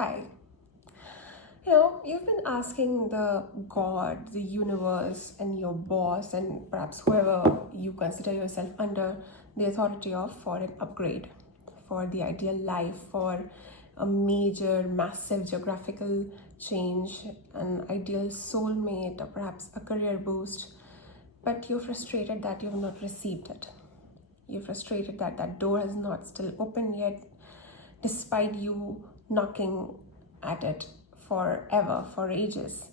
Hi. You've been asking the God, the universe, and your boss, and perhaps whoever you consider yourself under the authority of for an upgrade, for the ideal life, for a major, massive geographical change, an ideal soulmate, or perhaps a career boost. But you're frustrated that you've not received it. You're frustrated that that door has not still opened yet, despite you knocking at it forever, for ages.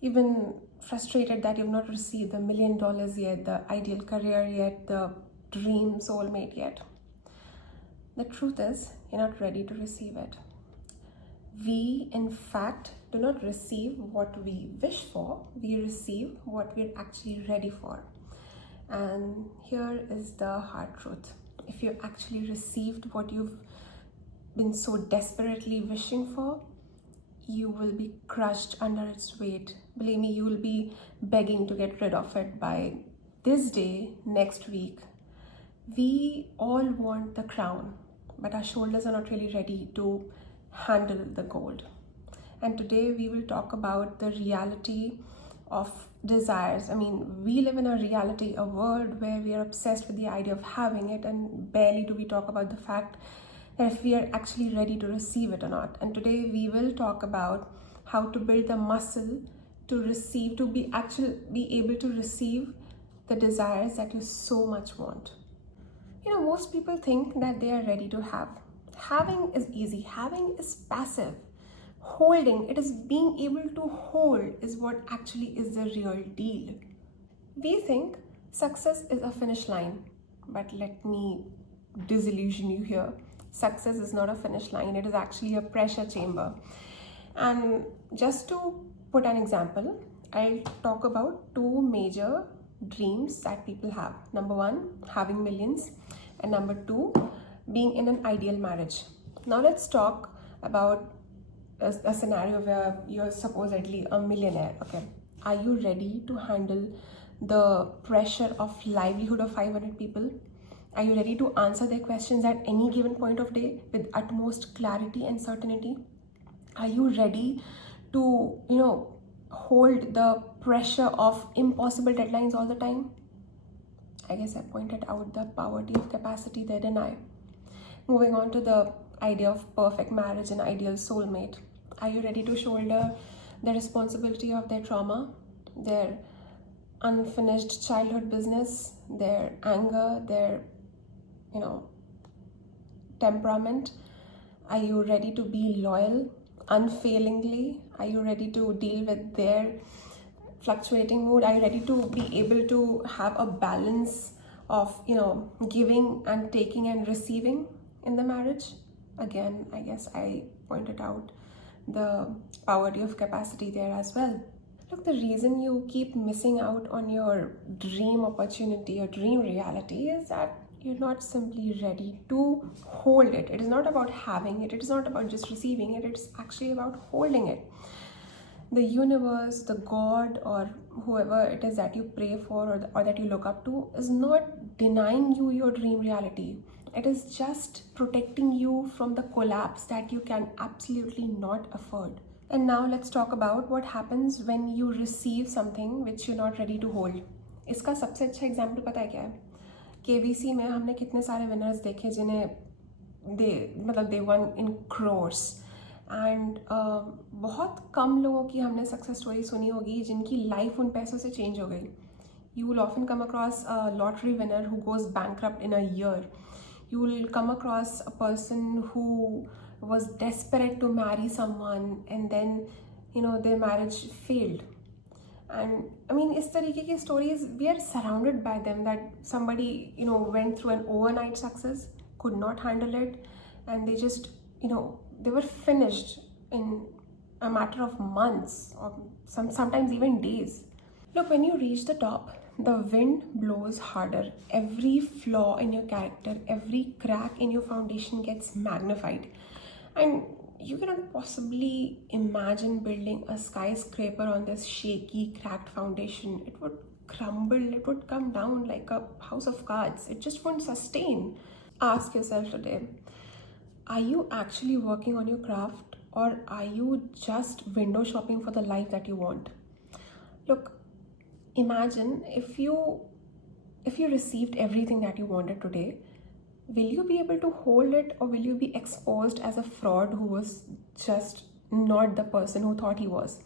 You've been frustrated that you've not received the $1 million yet, the ideal career yet, the dream soulmate yet. The truth is, you're not ready to receive it. We, in fact, do not receive what we wish for, we receive what we're actually ready for. And here is the hard truth. If you actually received what you've been so desperately wishing for, you will be crushed under its weight. Believe me, you will be begging to get rid of it by this day, next week. We all want the crown, but our shoulders are not really ready to handle the gold. And today we will talk about the reality of desires. We live in a reality, a world where we are obsessed with the idea of having it, and barely do we talk about the fact that if we are actually ready to receive it or not. And today we will talk about how to build the muscle to receive, to be able to receive the desires that you so much want. Most people think that they are ready to have. Having is easy, having is passive. Holding, it is being able to hold, is what actually is the real deal. We think success is a finish line, but let me disillusion you here. Success is not a finish line, it is actually a pressure chamber. And just to put an example, I'll talk about two major dreams that people have. Number one, having millions, and number two, being in an ideal marriage. Now let's talk about a scenario where you're supposedly a millionaire. Okay, are you ready to handle the pressure of livelihood of 500 people? Are you ready to answer their questions at any given point of day with utmost clarity and certainty? Are you ready to, hold the pressure of impossible deadlines all the time? I guess I pointed out the poverty of capacity there, didn't I? Moving on to the idea of perfect marriage and ideal soulmate. Are you ready to shoulder the responsibility of their trauma, their unfinished childhood business, their anger, their temperament? Are you ready to be loyal unfailingly? Are you ready to deal with their fluctuating mood? Are you ready to be able to have a balance of giving and taking and receiving in the marriage? Again, I guess I pointed out the poverty of capacity there as well. Look, the reason you keep missing out on your dream opportunity or dream reality is that you're not simply ready to hold it. It is not about having it. It is not about just receiving it. It's actually about holding it. The universe, the God, or whoever it is that you pray for or that you look up to is not denying you your dream reality. It is just protecting you from the collapse that you can absolutely not afford. And now let's talk about what happens when you receive something which you're not ready to hold. इसका सबसे अच्छा example पता है क्या है? KBC में हमने कितने सारे विनर्स देखे जिन्हें दे वन इन क्रोर्स, एंड बहुत कम लोगों की हमने सक्सेस स्टोरी सुनी होगी जिनकी लाइफ उन पैसों से चेंज हो गई. You will often come across a lottery winner who goes bankrupt in a year. You will come across a person who was desperate to marry someone and then their marriage failed. And इस तरीके की stories, we are surrounded by them, that somebody went through an overnight success, could not handle it, and they just they were finished in a matter of months or sometimes even days. Look, when you reach the top, the wind blows harder. Every flaw in your character, every crack in your foundation gets magnified. And you cannot possibly imagine building a skyscraper on this shaky, cracked foundation. It would crumble, it would come down like a house of cards. It just won't sustain. Ask yourself today, are you actually working on your craft, or are you just window shopping for the life that you want? Look, imagine if you received everything that you wanted today, will you be able to hold it, or will you be exposed as a fraud who was just not the person who thought he was?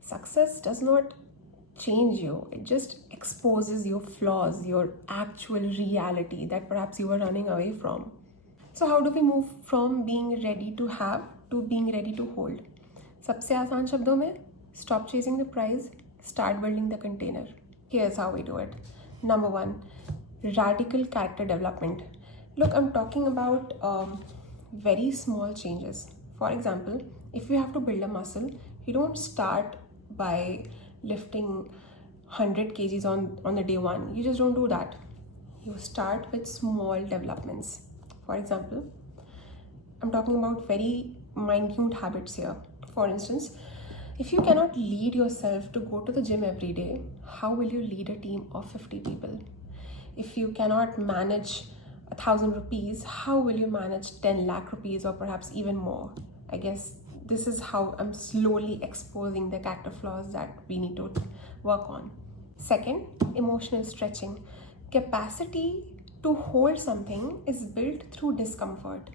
Success does not change you, it just exposes your flaws, your actual reality that perhaps you were running away from. So how do we move from being ready to have to being ready to hold? सबसे आसान शब्दों में, stop chasing the prize, start building the container. Here's how we do it. Number one, radical character development. Look, I'm talking about very small changes. For example, if you have to build a muscle, you don't start by lifting 100 kgs on the day one. You just don't do that. You start with small developments. For example, I'm talking about very minute habits here. For instance, if you cannot lead yourself to go to the gym every day, how will you lead a team of 50 people? If you cannot manage 1,000 rupees, how will you manage 10 lakh rupees or perhaps even more? I guess this is how I'm slowly exposing the character flaws that we need to work on. Second, emotional stretching. Capacity to hold something is built through discomfort.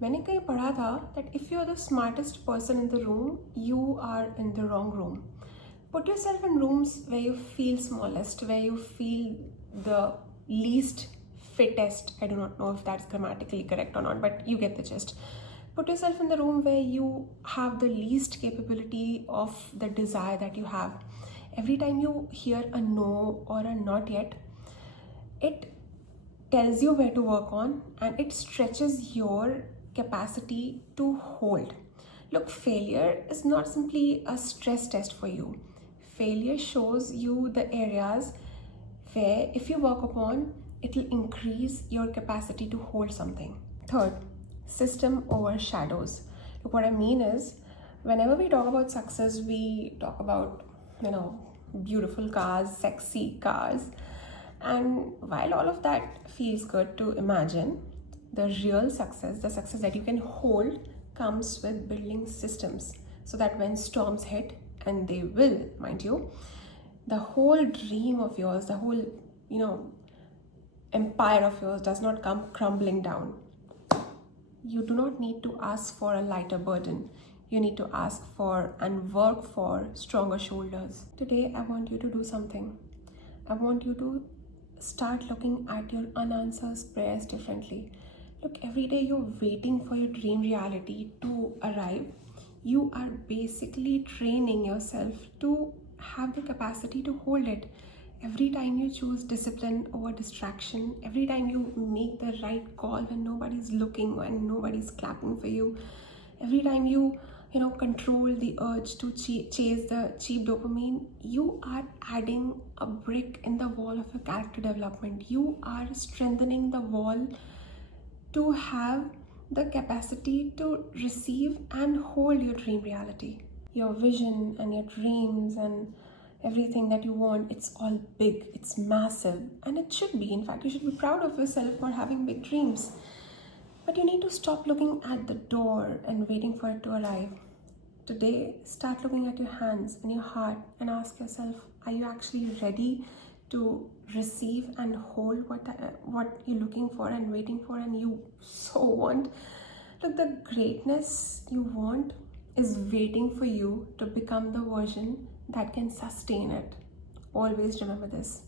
मैंने कहीं पढ़ा था that if you're the smartest person in the room, you are in the wrong room. Put yourself in rooms where you feel smallest, where you feel the least fittest. I do not know if that's grammatically correct or not, but you get the gist. Put yourself in the room where you have the least capability of the desire that you have. Every time you hear a no or a not yet, it tells you where to work on and it stretches your capacity to hold. Look, failure is not simply a stress test for you. Failure shows you the areas where if you work upon, it will increase your capacity to hold something. Third, system overshadows. Look, what I mean is, whenever we talk about success, we talk about, beautiful cars, sexy cars. And while all of that feels good to imagine, the real success, the success that you can hold, comes with building systems so that when storms hit, and they will, mind you, the whole dream of yours, the whole, empire of yours does not come crumbling down. You do not need to ask for a lighter burden. You need to ask for and work for stronger shoulders. Today, I want you to do something. I want you to start looking at your unanswered prayers differently. Look, every day you're waiting for your dream reality to arrive. You are basically training yourself to have the capacity to hold it. Every time you choose discipline over distraction, every time you make the right call when nobody's looking, when nobody's clapping for you, every time you control the urge to chase the cheap dopamine, you are adding a brick in the wall of your character development. You are strengthening the wall to have the capacity to receive and hold your dream reality. Your vision and your dreams and everything that you want, it's all big, it's massive, and it should be. In fact, you should be proud of yourself for having big dreams. But you need to stop looking at the door and waiting for it to arrive. Today, start looking at your hands and your heart and ask yourself, are you actually ready to receive and hold what you're looking for and waiting for and you so want? Look, the greatness you want is waiting for you to become the version that can sustain it. Always remember this.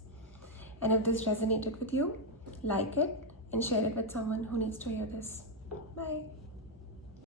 And if this resonated with you, like it and share it with someone who needs to hear this. Bye.